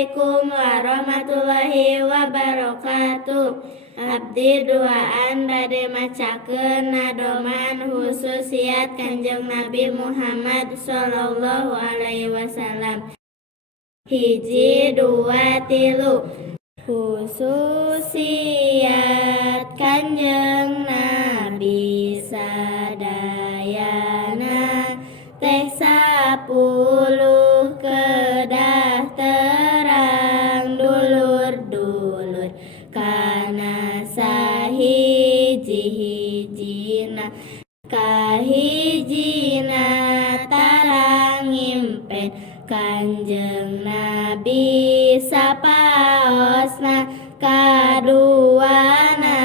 Assalamualaikum warahmatullahi wabarakatuh. Abdi duaan bade macakeun nadoman hususiat Kanjeng Nabi Muhammad sallallahu alaihi wasallam. Hiji dua tilu. Hususiat Kanjeng Nabi sadayana teh 10 kedah terang dulur-dulur kana sahiji-hijina kahijina tarang ngimpen Kanjeng Nabi sapaosna kaduana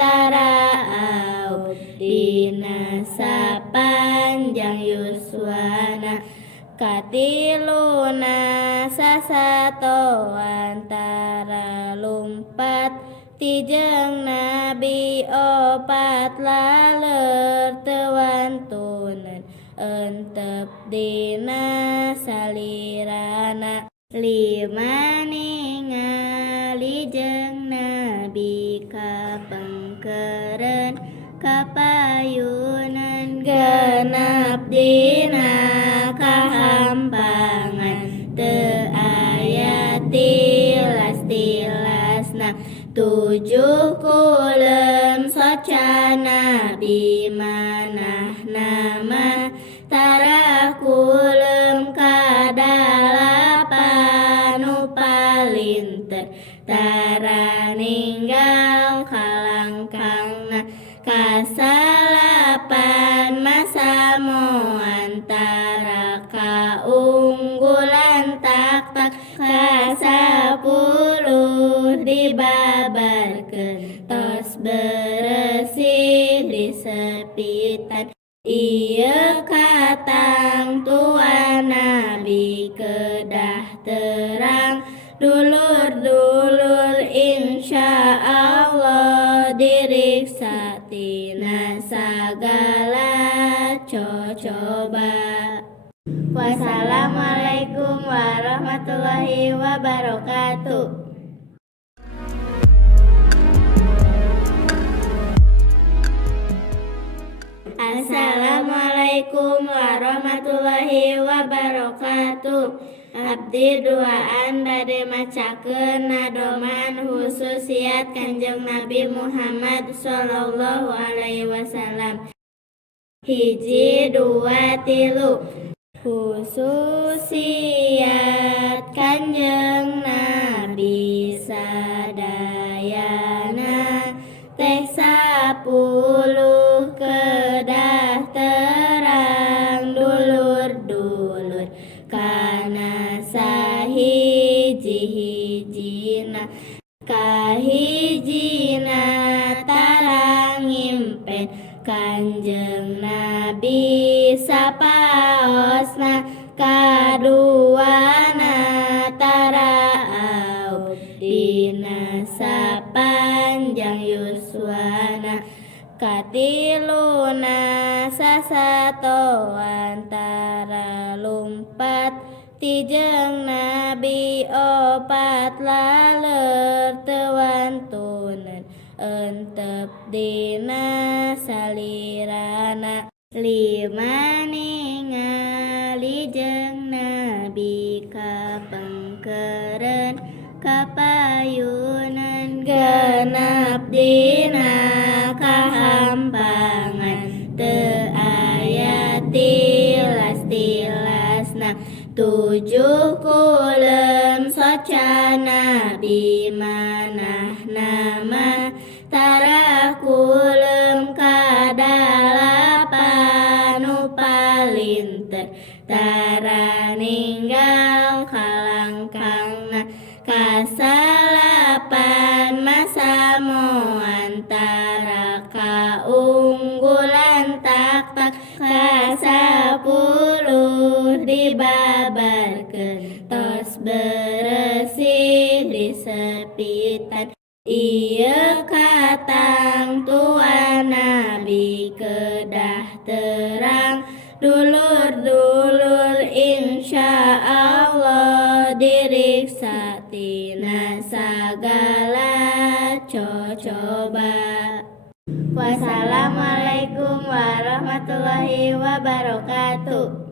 taraau dina sapanjang yuswana katiluna sasato antara lumpat tijeng Nabi opat laler tewantunan entep dina salirana lima ningali jeung Nabi kapengkeren kapayunan genep dina kahampangan teu aya tilas-tilasna 7 kulem soca Nabi manahna mah tara kulem kadalapan nu palinter tara ninggal kalangkangna kasalapan masamo antara kaunggulan tak kasapuluh dibabarkeun tos beresih disepitan ieu katang tuan Nabi kedah terang dulur-dulur insya Allah diriksa tina sagala coba. Wassalamualaikum warahmatullahi wabarakatuh. Assalamualaikum warahmatullahi wabarakatuh. Abdi duaan bade macakeun nadoman hususiat Kanjeng Nabi Muhammad sallallahu alaihi wasallam. Hiji dua tilu. Hususiat Kanjeng Nabi sadayana teh 10 kedah terang dulur-dulur kana sahiji-hijina kahijina tarang ngimpen Kanjeng Nabi sapaosna kaduana taraau dina sapanjang yuswana katiluna sasato antara lumpat tijeng Nabi opat laler tewantunan entep dina salirana lima ningali jeung Nabi kapengkeren kapayunan genep dina kahampangan teu aya tilas-tilasna 7 kulem soca Nabi manahna mah tara kulem kadalapan nu palinter tara ninggal kalangkangna kasalapan masamo antara kaunggulan tak kasapuluh dibabarkeun tos beresih disepitan ieu katang tuan Nabi kedah terang dulur-dulur insya Allah diri siksa tina sagala coba. Wassalamualaikum warahmatullahi wabarakatuh.